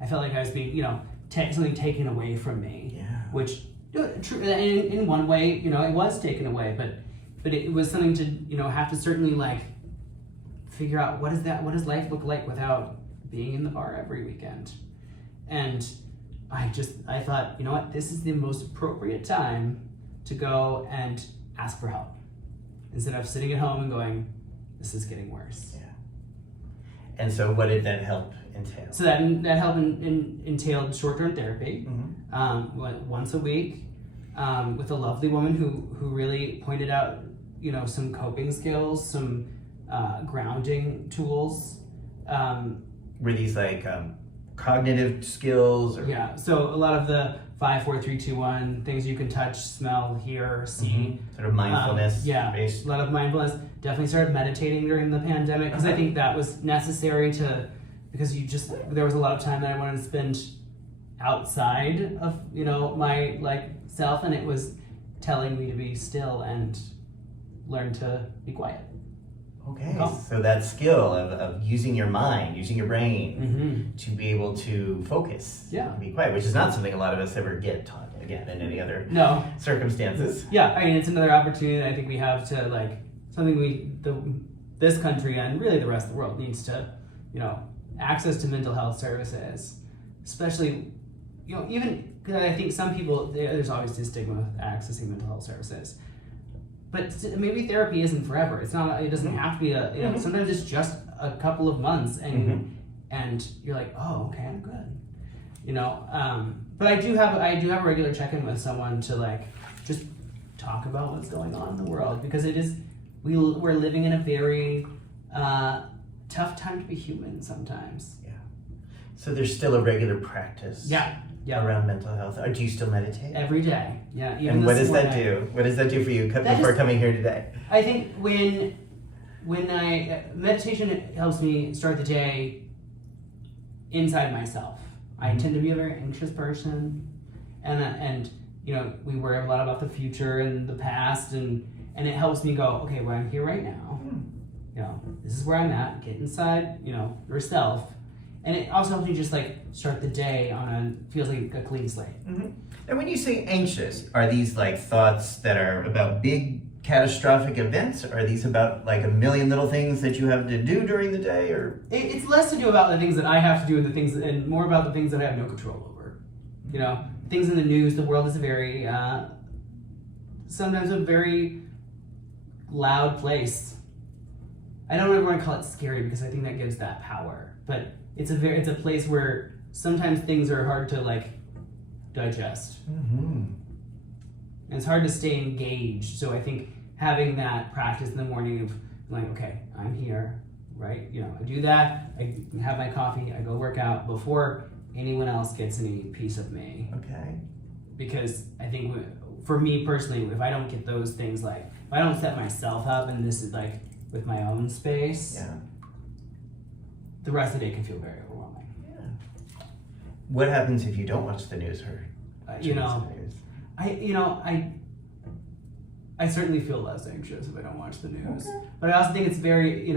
I felt like I was being, you know, something taken away from me, which in one way, you know, it was taken away, but it was something to, you know, have to certainly like figure out what does life look like without being in the bar every weekend. And I thought, you know what, this is the most appropriate time to go and ask for help, instead of sitting at home and going, this is getting worse. Yeah. And so what did that help entail? So that help entailed short-term therapy, once a week, with a lovely woman who really pointed out, you know, some coping skills, some grounding tools. Were these like cognitive skills? Or? Yeah, so a lot of the 5, 4, 3, 2, 1 things you can touch, smell, hear, see. Sort of mindfulness. A lot of mindfulness. Definitely started meditating during the pandemic, because I think that was necessary because there was a lot of time that I wanted to spend outside of, you know, my like self, and it was telling me to be still and learn to be quiet. Okay, so that skill of using your mind, using your brain to be able to focus, and be quiet, which is not something a lot of us ever get taught again in any other circumstances. Yeah, I mean, it's another opportunity that I think we have to, like, something this country and really the rest of the world needs to, you know, access to mental health services, especially, you know, even because I think some people, there's obviously a stigma with accessing mental health services. But maybe therapy isn't forever. It doesn't have to be you know, sometimes it's just a couple of months, and you're like, oh, okay, I'm good. You know, but I do have a regular check-in with someone to like just talk about what's going on in the world, because we're living in a very tough time to be human sometimes. Yeah. So there's still a regular practice. Yeah. Around mental health. Do you still meditate? Every day. Yeah. And what does that do? What does that do for you before coming here today? I think when meditation helps me start the day inside myself. I tend to be a very anxious person, and you know, we worry a lot about the future and the past, and it helps me go, okay, well, I'm here right now. You know, this is where I'm at. Get inside, you know, yourself. And it also helps me just like start the day feels like a clean slate. And when you say anxious, are these like thoughts that are about big catastrophic events? Or are these about like a million little things that you have to do during the day? Or it's less to do about the things that I have to do and more about the things that I have no control over. You know, things in the news. The world is a very sometimes a very loud place. I don't ever want to call it scary, because I think that gives that power, but it's a place where sometimes things are hard to like digest. And it's hard to stay engaged. So I think having that practice in the morning of like, okay, I'm here, right? You know, I do that, I have my coffee, I go work out before anyone else gets any piece of me. Okay. Because I think for me personally, if I don't get those things, like if I don't set myself up, and this is like with my own space, the rest of the day can feel very overwhelming. Yeah. What happens if you don't watch the news or I certainly feel less anxious if I don't watch the news. Okay. But I also think it's very,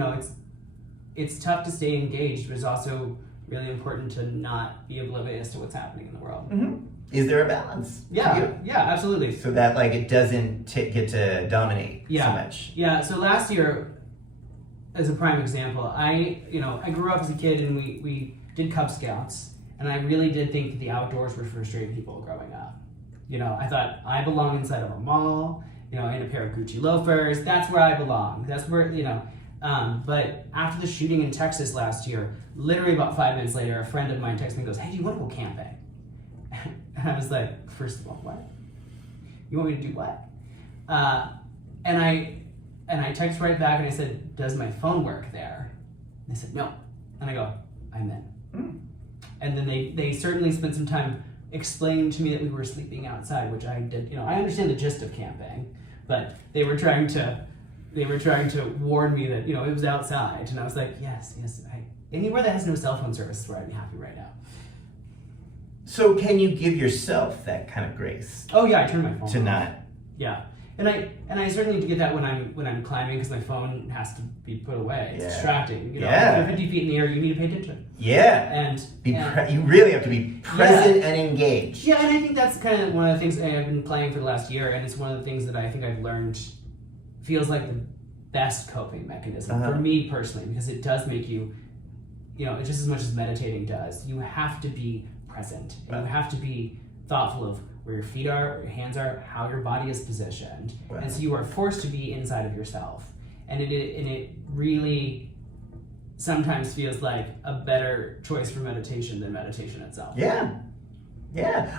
it's tough to stay engaged, but it's also really important to not be oblivious to what's happening in the world. Is there a balance? Yeah, absolutely. So that like it doesn't get to dominate so much. Yeah, so last year, as a prime example, I grew up as a kid and we did Cub Scouts, and I really did think that the outdoors were for straight people growing up. I thought I belong inside of a mall, in a pair of Gucci loafers. That's where I belong. That's where, but after the shooting in Texas last year, literally about 5 minutes later, a friend of mine texted me and goes, "Hey, do you want to go camping?" And I was like, first of all, what? You want me to do what? And I texted right back and I said, "Does my phone work there?" And they said, "No." And I go, "I'm in." And then they certainly spent some time explaining to me that we were sleeping outside, which I did. I understand the gist of camping, but they were trying to warn me that it was outside, and I was like, yes. Anywhere that has no cell phone service is where I'd be happy right now. So can you give yourself that kind of grace? Oh yeah, I turn my phone to off. not. Yeah, and I certainly do get that when I'm climbing, because my phone has to be put away. It's distracting. If you're 50 feet in the air, you need to pay attention. Yeah, and you really have to be present and engaged. Yeah, and I think that's kind of one of the things I've been playing for the last year, and it's one of the things that I think I've learned feels like the best coping mechanism for me personally, because it does make you, just as much as meditating does, you have to be present. And you have to be thoughtful of where your feet are, where your hands are, how your body is positioned. Wow. And so you are forced to be inside of yourself. And it really sometimes feels like a better choice for meditation than meditation itself. Yeah.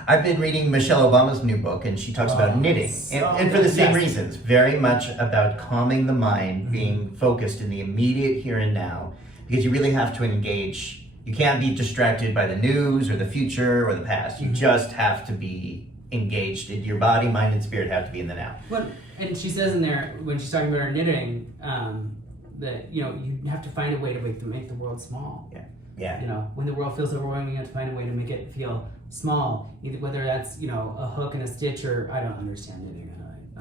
I've been reading Michelle Obama's new book, and she talks about knitting. And for the same reasons, very much about calming the mind, being focused in the immediate here and now, because you really have to engage. You can't be distracted by the news or the future or the past. You just have to be engaged. Your body, mind, and spirit have to be in the now. Well, and she says in there, when she's talking about her knitting, that you have to find a way to make the world small. Yeah. When the world feels overwhelming, you have to find a way to make it feel small. Either whether that's a hook and a stitch, or I don't understand knitting.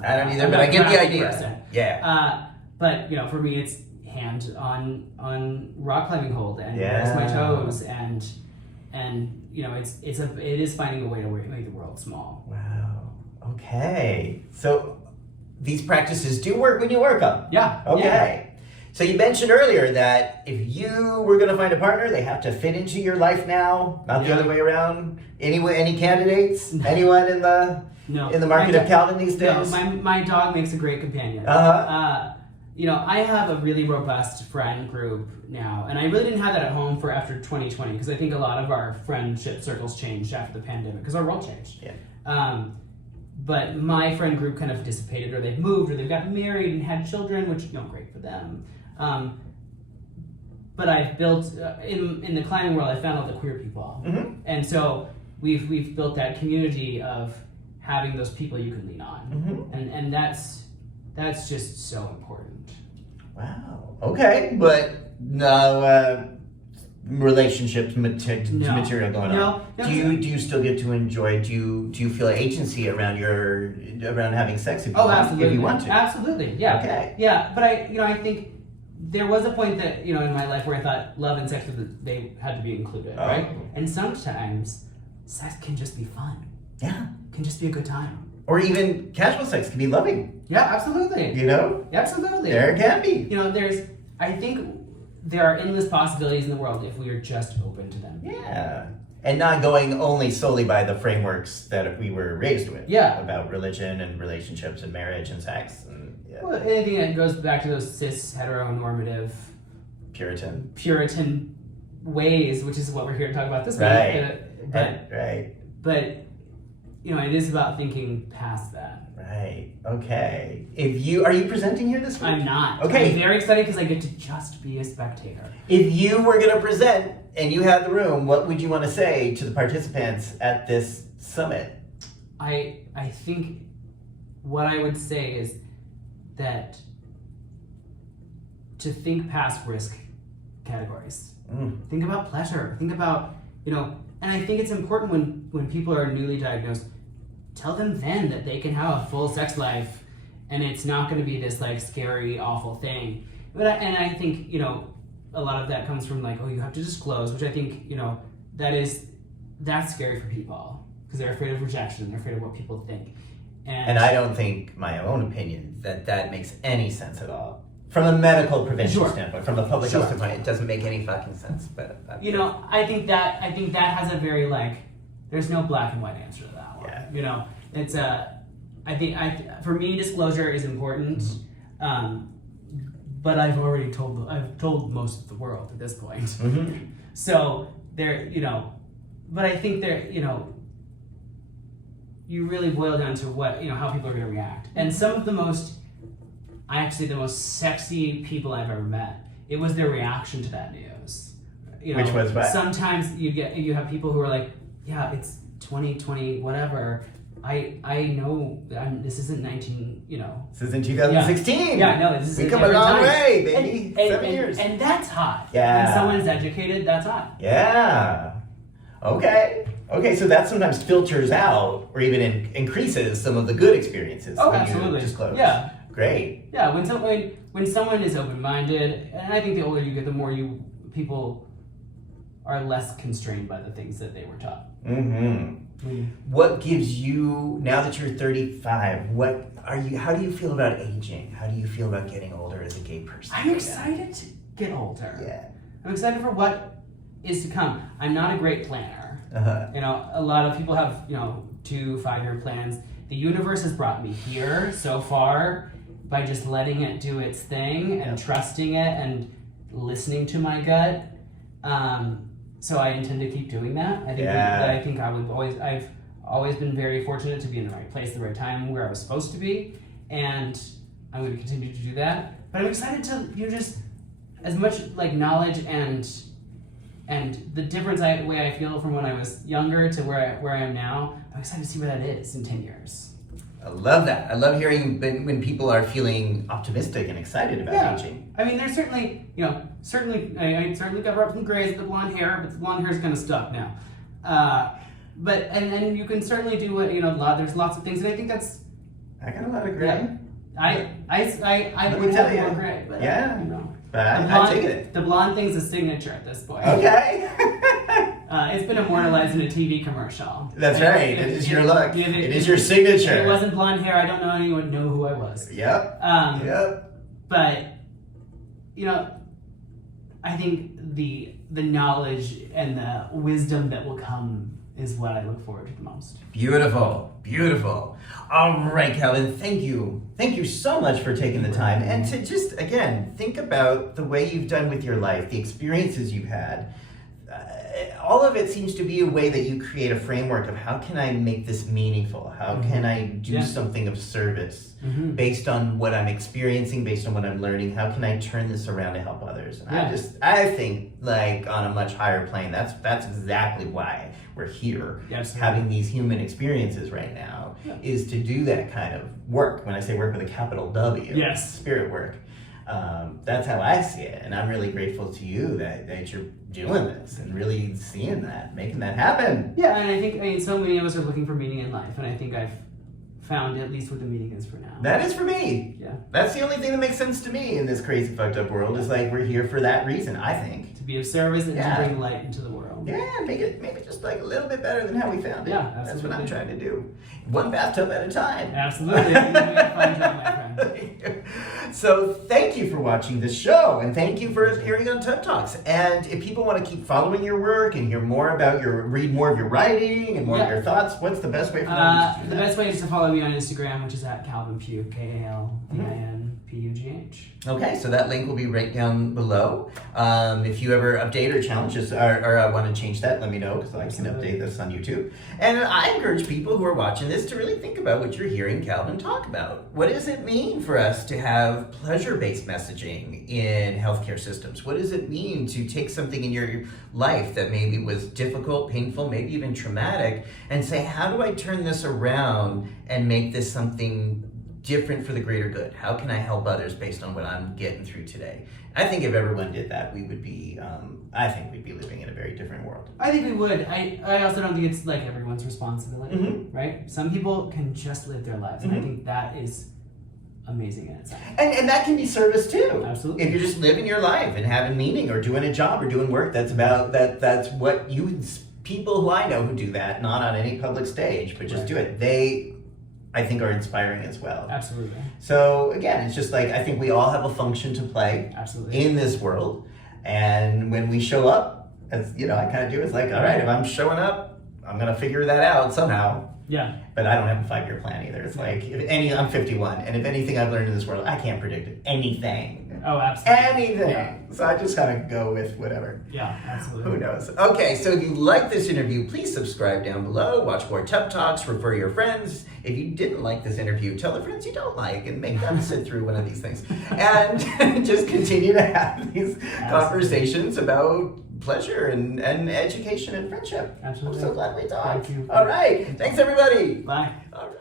I don't either, but I get the idea. Person. Yeah. But for me, it's hand on rock climbing hold and rest my toes, and it is finding a way to make the world small. Wow. Okay. So these practices do work when you work them. Yeah. Okay. Yeah. So you mentioned earlier that if you were going to find a partner, they have to fit into your life now, not the other way around. Any candidates? Anyone in the market of Kalvin these days? No, my dog makes a great companion. I have a really robust friend group now, and I really didn't have that at home after 2020, because I think a lot of our friendship circles changed after the pandemic, because our world changed. Yeah. But my friend group kind of dissipated, or they've moved, or they've gotten married and had children, which great for them. But I've built in the climbing world, I found all the queer people, and so we've built that community of having those people you can lean on, and that's just so important. Wow. Okay, but no relationships material going on. No. Do you still get to enjoy? Do you feel agency around having sex if you want to? Absolutely. Yeah. Okay. Yeah, but I think there was a point that in my life where I thought love and sex they had to be included, right? And sometimes sex can just be fun. Yeah. Can just be a good time. Or even casual sex can be loving. Yeah, absolutely. Absolutely. There can be. I think there are endless possibilities in the world if we are just open to them. Yeah. And not going only solely by the frameworks that we were raised with. Yeah. About religion and relationships and marriage and sex. Well, anything that goes back to those cis, heteronormative, Puritan ways, which is what we're here to talk about this Right. week. But you know, it is about thinking past that. Right. Okay. Are you presenting here this week? I'm not. Okay. I'm very excited because I get to just be a spectator. If you were going to present and you had the room, what would you want to say to the participants at this summit? I think what I would say is that to think past risk categories. Think about pleasure. Think about, you know, and I think it's important when people are newly diagnosed, tell them then that they can have a full sex life and it's not going to be this like scary, awful thing. And I think, you know, a lot of that comes from like, oh, you have to disclose, which I think, you know, that's scary for people because they're afraid of rejection. They're afraid of what people think. And I don't think, my own opinion, that makes any sense at all. From a medical prevention standpoint, from a public health standpoint, it doesn't make any fucking sense. But you know, I think that has a very like, there's no black and white answer to that one. Yeah. You know, it's for me, disclosure is important. But I've told most of the world at this point. Mm-hmm. So there, you know, but I think there, you know, you really boil down to what, you know, how people are going to react. And some of the most sexy people I've ever met, it was their reaction to that news. You know, which was what? Sometimes you have people who are like, yeah, it's 2020, whatever. I know this isn't 19, you know. This isn't 2016. Yeah, no, this is we come a long way, baby. And 7 years. And that's hot. Yeah. When someone's educated, that's hot. Yeah. Okay, so that sometimes filters out or even increases some of the good experiences. Oh, when absolutely. You disclose. Yeah. Great. Yeah, when someone is open-minded, and I think the older you get, the more people are less constrained by the things that they were taught. What gives you, now that you're 35, how do you feel about aging? How do you feel about getting older as a gay person? I'm excited to get older. Yeah. I'm excited for what is to come. I'm not a great planner. You know, a lot of people have, you know, 2 5-year plans. The universe has brought me here so far by just letting it do its thing and trusting it and listening to my gut. So I intend to keep doing that. I've always been very fortunate to be in the right place at the right time where I was supposed to be, and I'm going to continue to do that. But I'm excited to, you know, just as much like knowledge and the difference way I feel from when I was younger to where I am now. I'm excited to see where that is in 10 years. I love that. I love hearing when people are feeling optimistic and excited about aging. I mean, there's certainly, you know, I certainly cover up some grays with the blonde hair, but the blonde hair is kind of stuck now. But you can certainly do what, you know, there's lots of things, and I think that's. I got a lot of gray. Yeah. I Let would me tell have you. more gray, but Yeah. you know. But I take it. The blonde thing's a signature at this point. Okay. It's been immortalized in a TV commercial. That's right. It is your look. It is your signature. If it wasn't blonde hair, I don't know anyone would know who I was. Yep. But, you know, I think the knowledge and the wisdom that will come is what I look forward to the most. Beautiful. All right, Kalvin, thank you. Thank you so much for taking the time and to just, again, think about the way you've done with your life, the experiences you've had. All of it seems to be a way that you create a framework of how can I make this meaningful? How can I do something of service based on what I'm experiencing, based on what I'm learning? How can I turn this around to help others? And I think like on a much higher plane, that's exactly why we're here, having these human experiences right now, is to do that kind of work. When I say work with a capital W, spirit work. That's how I see it, and I'm really grateful to you that you're doing this and really seeing that, making that happen. Yeah, and I think so many of us are looking for meaning in life, and I think I've found at least what the meaning is for now. That is for me. Yeah. That's the only thing that makes sense to me in this crazy fucked up world is like we're here for that reason, I think. To be of service and to bring light into the world. Yeah, make it maybe just like a little bit better than how we found it. Yeah, absolutely. That's what I'm trying to do. One bathtub at a time. Absolutely. You're doing a fine job, my friend. So thank you for watching this show, and thank you for appearing on TED Talks. And if people want to keep following your work and hear more about read more of your writing and more of your thoughts, what's the best way for them to do that? The best way is to follow me on Instagram, which is at Kalvin Pugh, KalvinPugh. P-U-G-H. Okay, so that link will be right down below. If you ever update or challenges or want to change that, let me know because I can update this on YouTube. And I encourage people who are watching this to really think about what you're hearing Kalvin talk about. What does it mean for us to have pleasure-based messaging in healthcare systems? What does it mean to take something in your life that maybe was difficult, painful, maybe even traumatic, and say, how do I turn this around and make this something different for the greater good? How can I help others based on what I'm getting through today? I think if everyone did that, we would be, I think we'd be living in a very different world. I think we would. I also don't think it's like everyone's responsibility, right? Some people can just live their lives, and I think that is amazing in itself. And that can be service too. Absolutely. If you're just living your life and having meaning or doing a job or doing work that's about, that's what you, people who I know who do that, not on any public stage, but just do it, they, I think, are inspiring as well. Absolutely. So again, it's just like, I think we all have a function to play in this world. And when we show up, as you know, I kind of do, it's like, all right, if I'm showing up, I'm going to figure that out somehow. Yeah. But I don't have a 5-year plan either. It's like, I'm 51, and if anything I've learned in this world, I can't predict anything. Oh, absolutely. Anything. Yeah. So I just kind of go with whatever. Yeah, absolutely. Who knows? Okay, so if you like this interview, please subscribe down below. Watch more Tub Talks. Refer your friends. If you didn't like this interview, tell the friends you don't like and make them sit through one of these things. And just continue to have these conversations about pleasure and education and friendship. Absolutely. I'm so glad we talked. Thank you. All right. Thanks, everybody. Bye. All right.